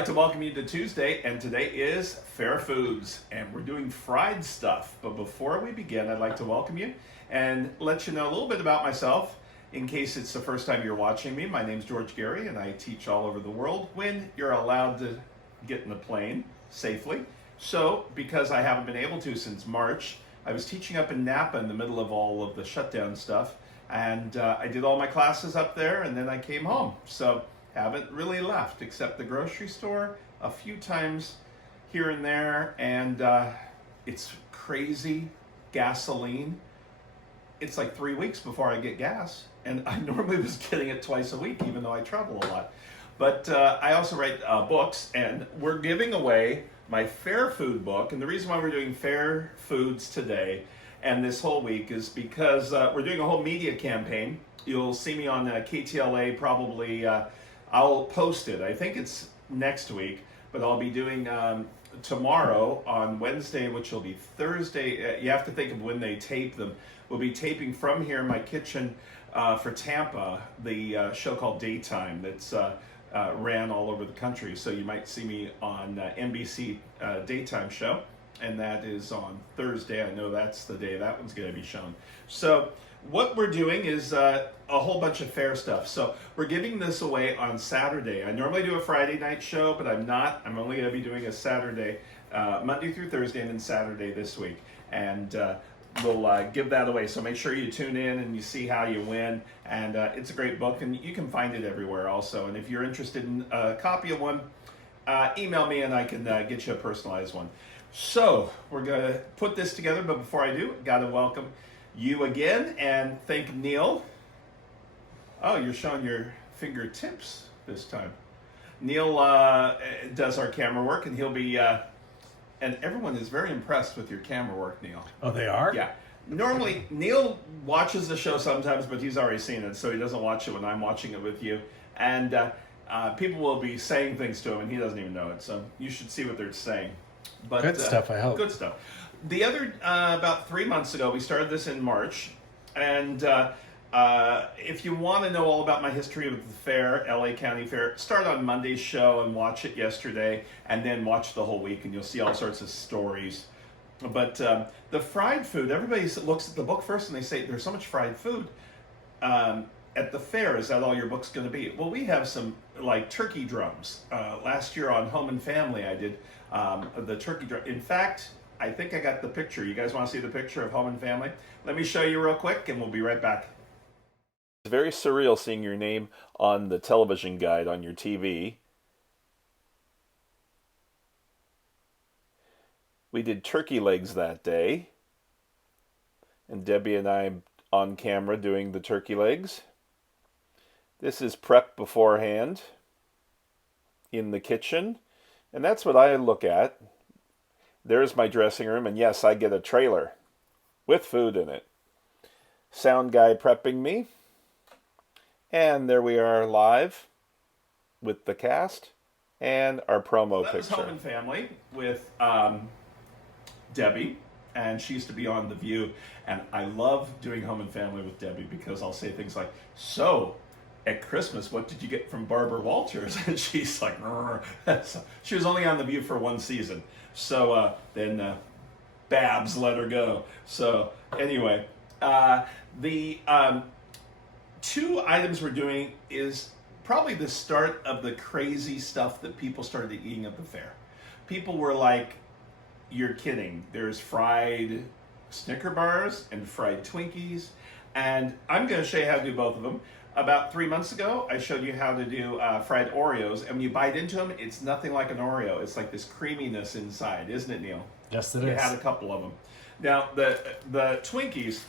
like to welcome you to Tuesday, and today is Fair Foods, and we're doing fried stuff. But before we begin, I'd like to welcome you and let you know a little bit about myself. In case it's the first time you're watching me, my name's George Gary, and I teach all over the world when you're allowed to get in the plane safely. So, because I haven't been able to since March, I was teaching up in Napa in the middle of all of the shutdown stuff, and I did all my classes up there, and then I came home. So, haven't really left except the grocery store a few times here and there, and it's crazy gasoline. It's like 3 weeks before I get gas, and I normally was getting it twice a week, even though I travel a lot. But I also write books, and we're giving away my Fair Food book. And the reason why we're doing Fair Foods today and this whole week is because we're doing a whole media campaign. You'll see me on KTLA probably. I'll post it. I think it's next week, but I'll be doing tomorrow on Wednesday, which will be Thursday. You have to think of when they tape them. We'll be taping from here in my kitchen for Tampa, the show called Daytime that's ran all over the country. So you might see me on NBC Daytime show, and that is on Thursday. I know that's the day that one's going to be shown. So what we're doing is a whole bunch of fair stuff. So we're giving this away on Saturday. I normally do a Friday night show, but I'm not. I'm only going to be doing a Saturday, Monday through Thursday, and then Saturday this week. And we'll give that away. So make sure you tune in and you see how you win. And it's a great book, and you can find it everywhere also. And if you're interested in a copy of one, email me and I can get you a personalized one. So we're going to put this together, but before I do, got to welcome you again and thank Neil. Oh, you're showing your fingertips this time. Neil does our camera work, and he'll be, and everyone is very impressed with your camera work, Neil. Oh, they are? Yeah. Normally, Neil watches the show sometimes, but he's already seen it, so he doesn't watch it when I'm watching it with you. And people will be saying things to him, and he doesn't even know it, so you should see what they're saying. But, good stuff, I hope. Good stuff. The other, about 3 months ago, we started this in March, and if you want to know all about my history with the fair, LA County Fair, start on Monday's show and watch it yesterday, and then watch the whole week, and you'll see all sorts of stories. But the fried food, everybody looks at the book first, and they say, there's so much fried food at the fair. Is that all your book's going to be? Well, we have some, like, turkey drums. Last year on Home and Family, I did the turkey drum. In fact, I think I got the picture. You guys want to see the picture of Home and Family? Let me show you real quick, and we'll be right back. It's very surreal seeing your name on the television guide on your TV. We did turkey legs that day, and Debbie and I on camera doing the turkey legs. This is prep beforehand in the kitchen, and that's what I look at. There's my dressing room, and yes, I get a trailer with food in it. Sound guy prepping me. And there we are live with the cast and our promo picture. That was Home and Family with Debbie, and she used to be on The View. And I love doing Home and Family with Debbie because I'll say things like, so, at Christmas, what did you get from Barbara Walters? And she's like, so, she was only on The View for one season. So then Babs let her go. So anyway, the two items we're doing is probably the start of the crazy stuff that people started eating at the fair. People were like, you're kidding. There's fried Snicker bars and fried Twinkies. And I'm going to show you how to do both of them. About 3 months ago, I showed you how to do fried Oreos, and when you bite into them, it's nothing like an Oreo. It's like this creaminess inside, isn't it, Neil? Yes, it is. You had a couple of them. Now, the Twinkies,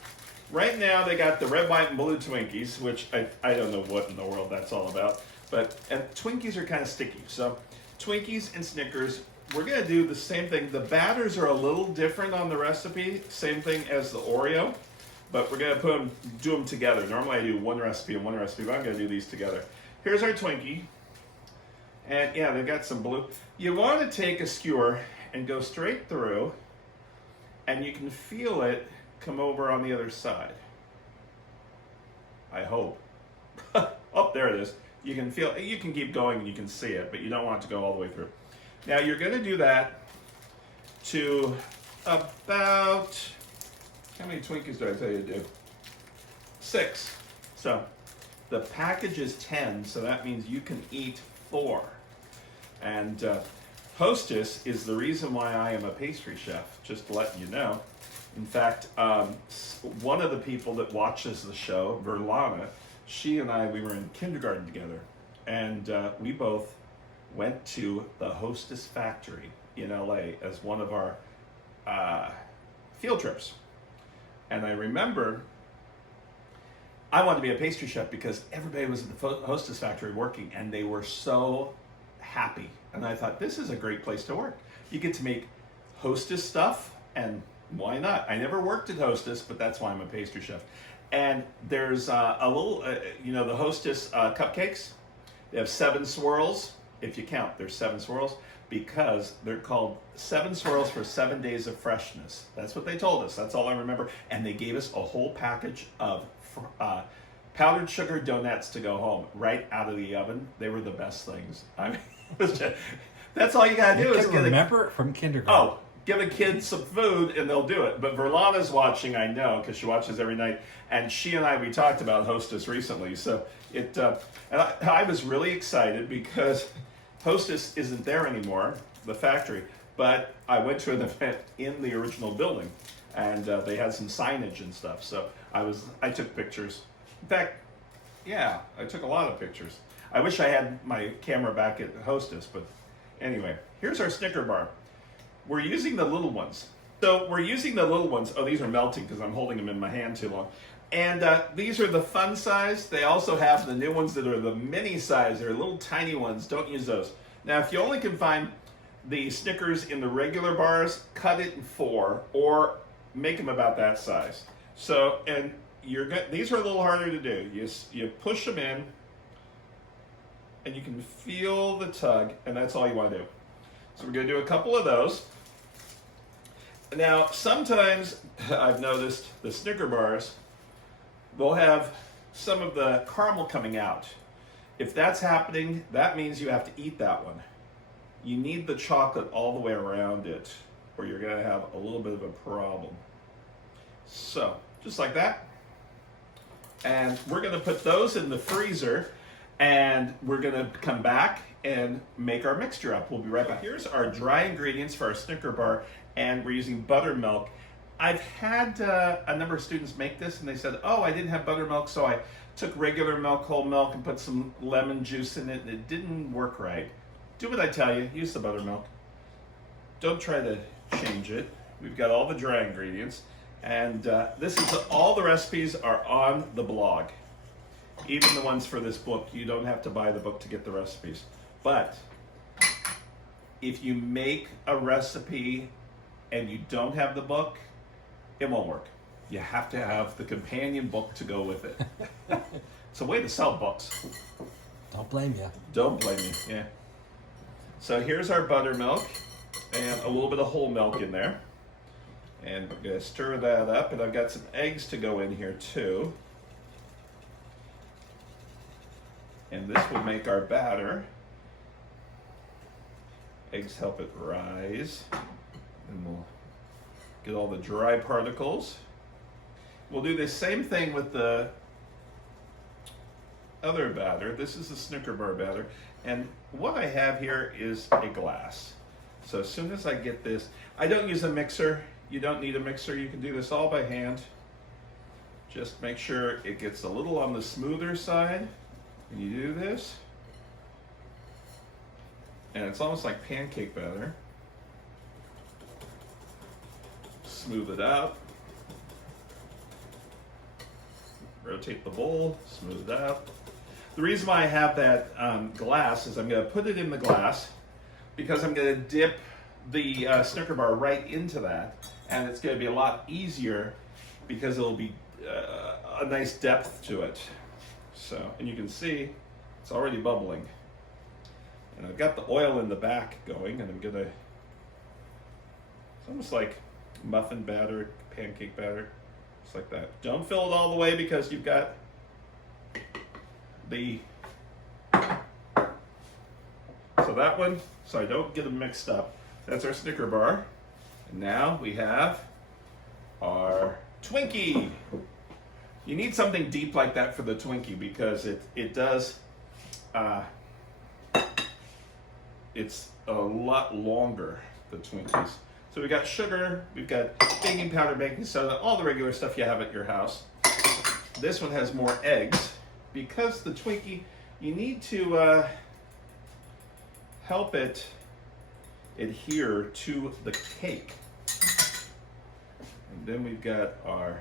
right now they got the red, white, and blue Twinkies, which I don't know what in the world that's all about, and Twinkies are kind of sticky. So Twinkies and Snickers, we're going to do the same thing. The batters are a little different on the recipe, same thing as the Oreo. But we're going to do them together. Normally I do one recipe and one recipe, but I'm going to do these together. Here's our Twinkie. And yeah, they've got some blue. You want to take a skewer and go straight through, and you can feel it come over on the other side. I hope. Oh, there it is. You can feel, you can keep going and you can see it, but you don't want it to go all the way through. Now you're going to do that to about, how many Twinkies do I tell you to do? 6. So the package is 10, so that means you can eat 4. And Hostess is the reason why I am a pastry chef, just to let you know. In fact, one of the people that watches the show, Verlana, she and I, we were in kindergarten together, and we both went to the Hostess factory in LA as one of our field trips. And I remember I wanted to be a pastry chef because everybody was at the Hostess factory working, and they were so happy. And I thought, this is a great place to work. You get to make Hostess stuff, and why not? I never worked at Hostess, but that's why I'm a pastry chef. And there's a little, the Hostess cupcakes. They have 7 swirls. If you count, there's 7 swirls because they're called 7 swirls for 7 days of freshness. That's what they told us. That's all I remember. And they gave us a whole package of powdered sugar donuts to go home right out of the oven. They were the best things. I mean, that's all you gotta do is remember it from kindergarten. Oh, give a kid some food and they'll do it. But Verlana's watching, I know, because she watches every night. And she and we talked about Hostess recently. So and I was really excited because Hostess isn't there anymore, the factory. But I went to an event in the original building, and they had some signage and stuff. So I took pictures. In fact, yeah, I took a lot of pictures. I wish I had my camera back at Hostess, but anyway, here's our Snicker bar. We're using the little ones. So we're using the little ones. Oh, these are melting because I'm holding them in my hand too long. And these are the fun size. They also have the new ones that are the mini size. They're little tiny ones. Don't use those. Now, if you only can find the Snickers in the regular bars, cut it in 4 or make them about that size. So, and these are a little harder to do. You push them in, and you can feel the tug, and that's all you want to do. So we're going to do a couple of those. Now, sometimes I've noticed the Snicker bars, they'll have some of the caramel coming out. If that's happening, that means you have to eat that one. You need the chocolate all the way around it, or you're going to have a little bit of a problem. So, just like that. And we're going to put those in the freezer, and we're going to come back and make our mixture up. We'll be right back. Here's our dry ingredients for our Snicker bar, and we're using buttermilk. I've had a number of students make this, and they said, oh, I didn't have buttermilk, so I took regular milk, whole milk, and put some lemon juice in it, and it didn't work right. Do what I tell you. Use the buttermilk. Don't try to change it. We've got all the dry ingredients, and all the recipes are on the blog. Even the ones for this book. You don't have to buy the book to get the recipes. But if you make a recipe and you don't have the book, it won't work. You have to have the companion book to go with it. It's a way to sell books. Don't blame you. Don't blame me, yeah. So here's our buttermilk and a little bit of whole milk in there. And we're going to stir that up, and I've got some eggs to go in here too. And this will make our batter. Eggs help it rise. And we'll get all the dry particles. We'll do the same thing with the other batter. This is the Snicker bar batter. And what I have here is a glass. So as soon as I get this, I don't use a mixer. You don't need a mixer. You can do this all by hand. Just make sure it gets a little on the smoother side. And you do this. And it's almost like pancake batter. Smooth it out. Rotate the bowl, smooth it out. The reason why I have that glass is I'm going to put it in the glass because I'm going to dip the Snicker bar right into that, and it's going to be a lot easier because it'll be a nice depth to it. So, and you can see it's already bubbling. And I've got the oil in the back going, and I'm going to, it's almost like muffin batter, pancake batter. Just like that. Don't fill it all the way because you've got the So that one, so I don't get them mixed up, that's our Snicker bar. And now we have our Twinkie. You need something deep like that for the Twinkie because it does, it's a lot longer, the Twinkies. So we got sugar, we've got baking powder, baking soda, all the regular stuff you have at your house. This one has more eggs because the Twinkie, you need to help it adhere to the cake. And then we've got our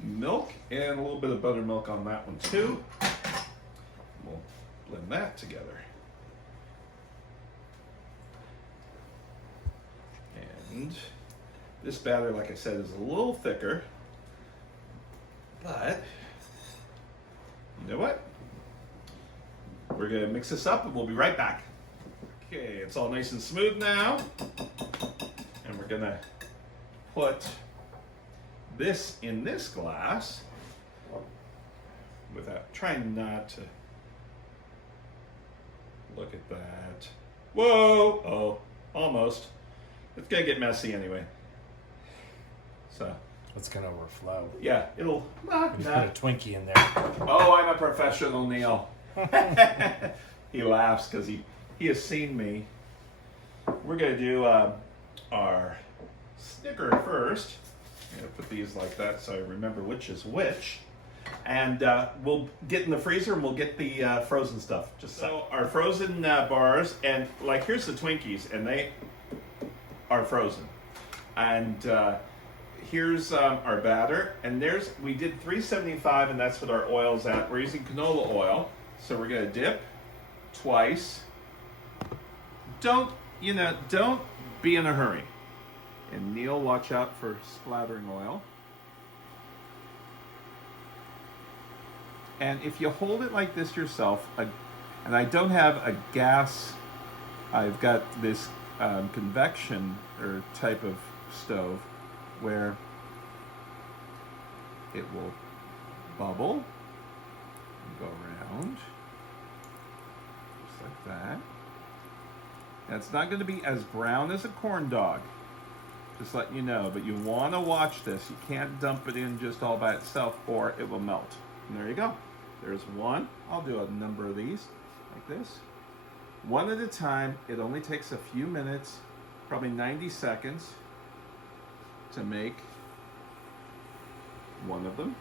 milk and a little bit of buttermilk on that one too. We'll blend that together. And this batter, like I said, is a little thicker, but you know what? We're gonna mix this up and we'll be right back. Okay, it's all nice and smooth now. And we're gonna put this in this glass without trying not to look at that. Whoa! Oh, almost. It's gonna get messy anyway. So It's gonna overflow. yeah, it'll You put a Twinkie in there. Oh, I'm a professional, Neil. He laughs because he has seen me. We're gonna do our Snicker first. I'm gonna put these like that so I remember which is which. And we'll get in the freezer and we'll get the frozen stuff. Just so our frozen bars, and like here's the Twinkies, and they are frozen. And here's our batter, and we did 375, and that's what our oil's at. We're using canola oil, so we're gonna dip twice. Don't be in a hurry. And Neil, watch out for splattering oil. And if you hold it like this yourself, and I don't have a gas, I've got this convection or type of stove where it will bubble and go around just like that. Now it's not going to be as brown as a corn dog, just letting you know, but you want to watch this. You can't dump it in just all by itself or it will melt. And there you go. There's one. I'll do a number of these like this. One at a time. It only takes a few minutes, probably 90 seconds to make one of them.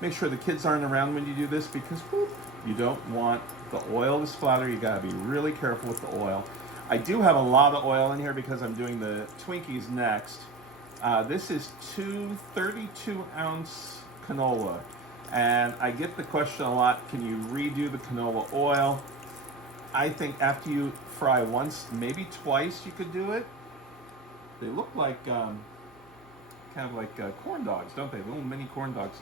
Make sure the kids aren't around when you do this because you don't want the oil to splatter. You gotta be really careful with the oil. I do have a lot of oil in here because I'm doing the Twinkies next. This is 32-ounce canola. And I get the question a lot, can you redo the canola oil? I think after you fry once, maybe twice, you could do it. They look like kind of like corn dogs, don't they? Little mini corn dogs.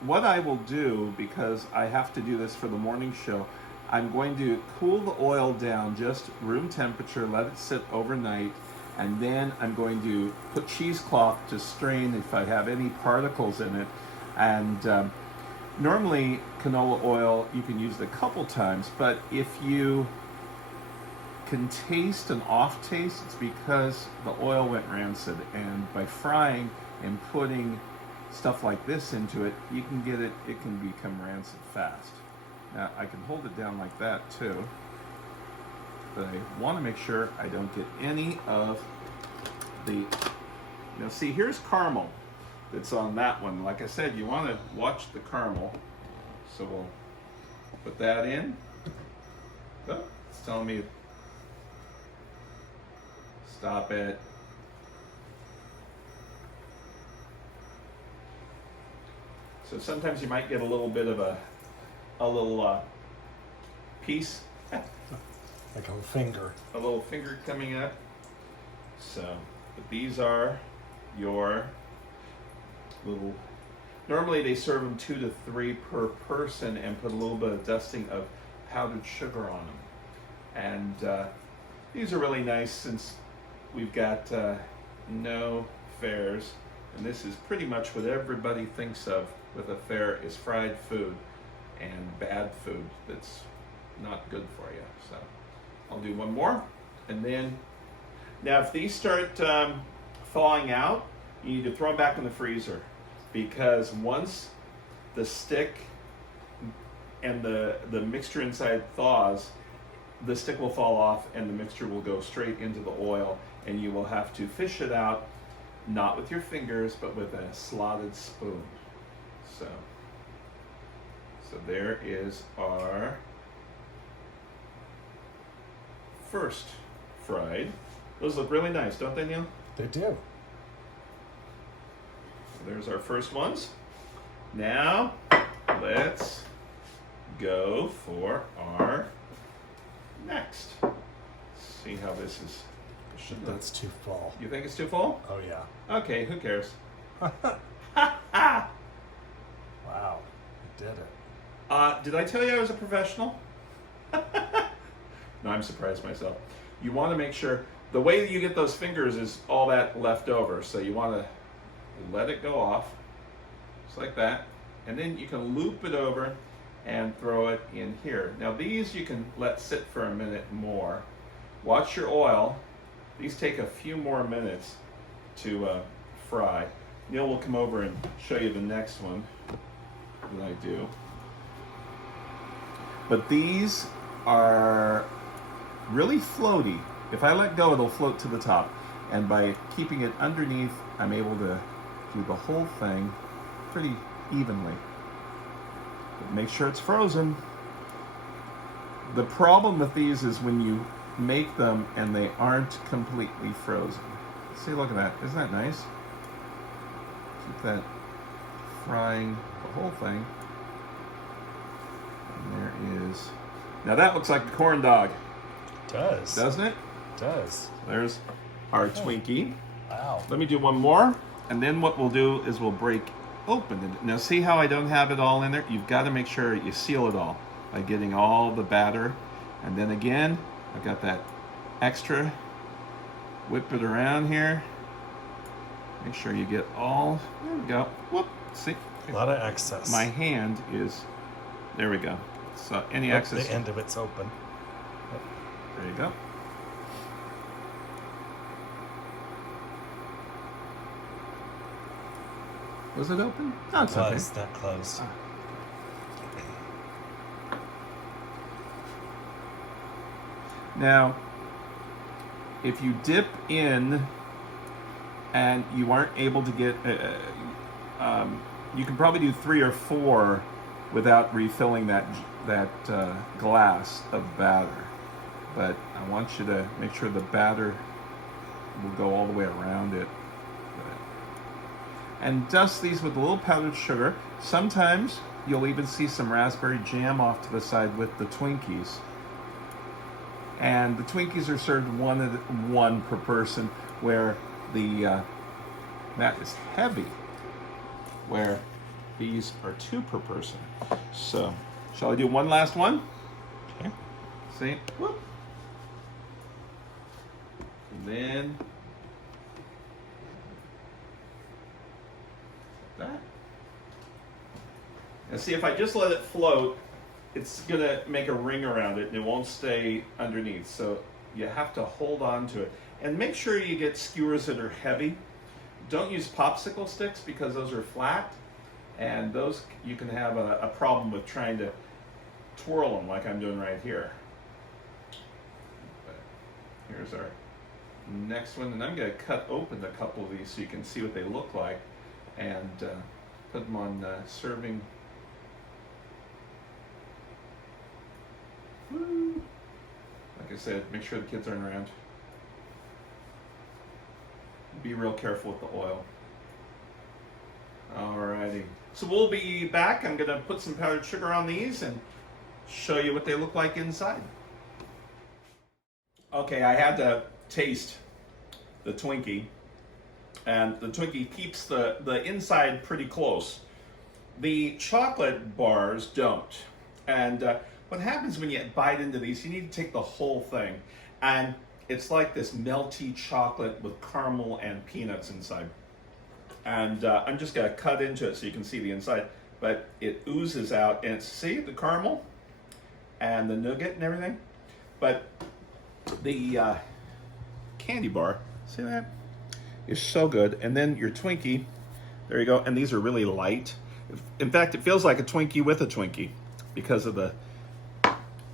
What I will do, because I have to do this for the morning show, I'm going to cool the oil down just room temperature, let it sit overnight, and then I'm going to put cheesecloth to strain if I have any particles in it. And normally canola oil you can use it a couple times, but if you can taste an off taste, it's because the oil went rancid. And by frying and putting stuff like this into it, you can get it can become rancid fast. Now I can hold it down like that too, but I want to make sure I don't get any of the, see here's caramel that's on that one. Like I said, you want to watch the caramel. So we'll put that in. Oh, it's telling me stop it. So sometimes you might get a little bit of a little piece. Like a finger. A little finger coming up. So, but these are your little, normally they serve them 2 to 3 per person and put a little bit of dusting of powdered sugar on them. And these are really nice since we've got no fairs, and this is pretty much what everybody thinks of with a fair is fried food and bad food that's not good for you. So I'll do one more, and then now if these start thawing out, you need to throw them back in the freezer, because once the stick and the mixture inside thaws, the stick will fall off and the mixture will go straight into the oil, and you will have to fish it out, not with your fingers, but with a slotted spoon. So there is our first fried. Those look really nice, don't they, Neil? They do. So there's our first ones. Now, let's go for our next. See how this is. That's too full. You think it's too full? Oh yeah. Okay, who cares? Wow, you did it. Did I tell you I was a professional? No, I'm surprised myself. You want to make sure, the way that you get those fingers is all that left over. So you want to let it go off, just like that. And then you can loop it over and throw it in here. Now these you can let sit for a minute more. Watch your oil. These take a few more minutes to fry. Neil will come over and show you the next one that I do. But these are really floaty. If I let go, it'll float to the top. And by keeping it underneath, I'm able to do the whole thing pretty evenly. But make sure it's frozen. The problem with these is when you make them and they aren't completely frozen. See, look at that. Isn't that nice? Keep that frying the whole thing. And there is. Now that looks like a corn dog. It does. Doesn't it? It does. There's our Twinkie. Wow. Let me do one more, and then what we'll do is we'll break open it. Now see how I don't have it all in there? You've got to make sure you seal it all by getting all the batter. And then again, I've got that extra. Whip it around here. Make sure you get all, there we go. Whoop, see? A lot of excess. My hand is, there we go. So any Look, excess. the end of it's open. There you go. Was it open? No, it's okay. Closed, not closed. Now, if you dip in and you aren't able to get, you can probably do 3 or 4 without refilling that glass of batter. But I want you to make sure the batter will go all the way around it. And dust these with a little powdered sugar. Sometimes you'll even see some raspberry jam off to the side with the Twinkies. And the Twinkies are served one per person, where that is heavy, where these are 2 per person. So, shall I do one last one? Okay. See? Whoop. And then that. And see, if I just let it float, it's gonna make a ring around it and it won't stay underneath. So you have to hold on to it. And make sure you get skewers that are heavy. Don't use popsicle sticks because those are flat. And those, you can have a problem with trying to twirl them like I'm doing right here. But here's our next one. And I'm gonna cut open a couple of these so you can see what they look like. And put them on serving. Woo. Like I said, make sure the kids aren't around. Be real careful with the oil. Alrighty. So we'll be back. I'm gonna put some powdered sugar on these and show you what they look like inside. Okay, I had to taste the Twinkie. And the Twinkie keeps the inside pretty close. The chocolate bars don't. And what happens when you bite into these, you need to take the whole thing. And it's like this melty chocolate with caramel and peanuts inside. And I'm just gonna cut into it so you can see the inside. But it oozes out, and see the caramel? and the nougat and everything. But the candy bar, see that? Is so good. And then your Twinkie, there you go. And these are really light. In fact, it feels like a Twinkie with a Twinkie because of the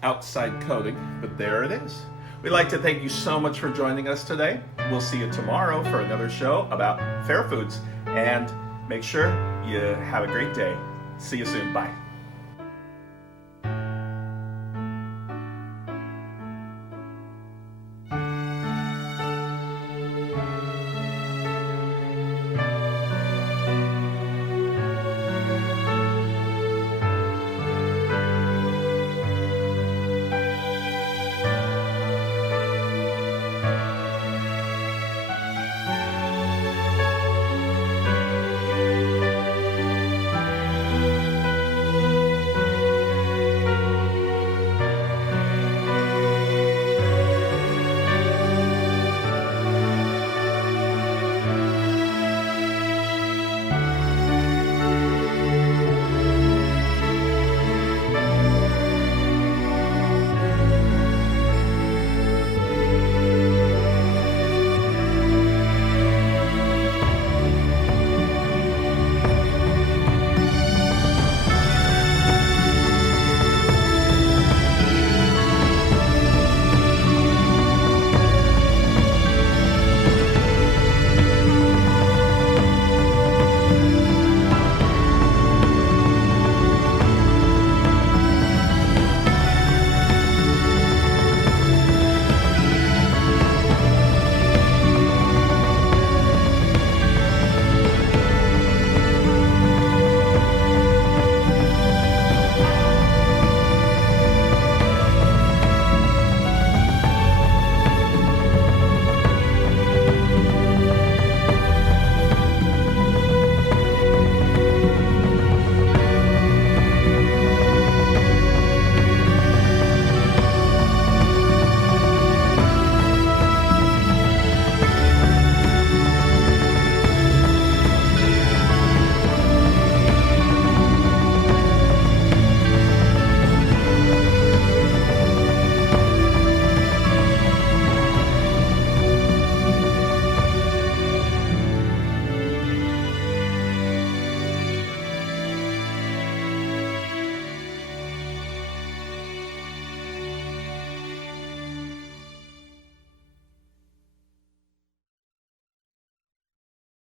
outside coating, but there it is. We'd like to thank you so much for joining us today. We'll see you tomorrow for another show about fair foods, and make sure you have a great day. See you soon. Bye.